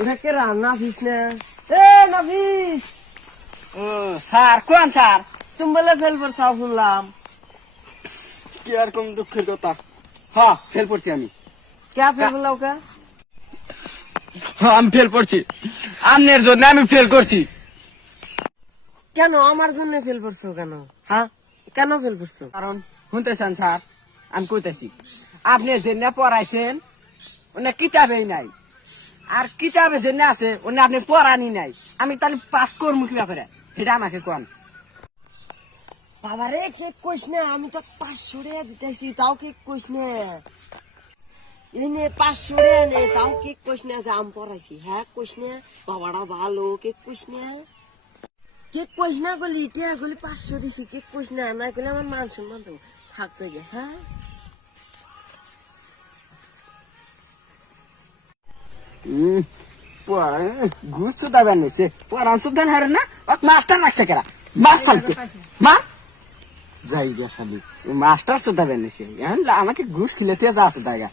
ওটাকে রান্না ফিস না এ নাফিস ও স্যার কোন স্যার? তুমি বলে ফেল পড়ছাও শুনলাম। কি আর কম দুঃখের কথা। হ্যাঁ ফেল পড়ছি আমি। কে ফেল পড়লাও কে? হ্যাঁ আমি ফেল পড়ছি, আপনার জন্য আমি ফেল করছি। কেন আমার জন্য ফেল পড়ছো কেন? হ্যাঁ কেন ফেল পড়ছো? কারণ শুনতেছেন স্যার, আমি কইতেছি আপনি জন্য পড়াইছেন ওনা কিতাবেই নাই, আর কিতাবে জন্য আছে ওনা আপনি পড়ানি নাই। আমি তাহলে পাস করবো কি ব্যাপারে সেটা আমাকে কোন। বাবারে কেক কইস না, আমি তো 500 টাকা দিতেছি তাও কেক কইস না। এই নে 500 টাকা নে, তাও কেক কইস না যে আম পড়াইছি। হ্যাঁ কইস না বাবাটা ভালো, কেক কইস না। কেক কইস না বলি টিয়া গলি 500 দিছি, কেক কইস না, না কইলে আমার মান সম্মান যাবো। থাক জায়গা। হ্যাঁ ঘুষ সুদা বেনিছে পড়ান সুদান হারে না মাস্টার লাগছে কেরা মাস চালতে মা যাই যা শালি মাস্টার সুদা বেনিছে আমাকে ঘুষ খিলেতে যা আছে দায়গা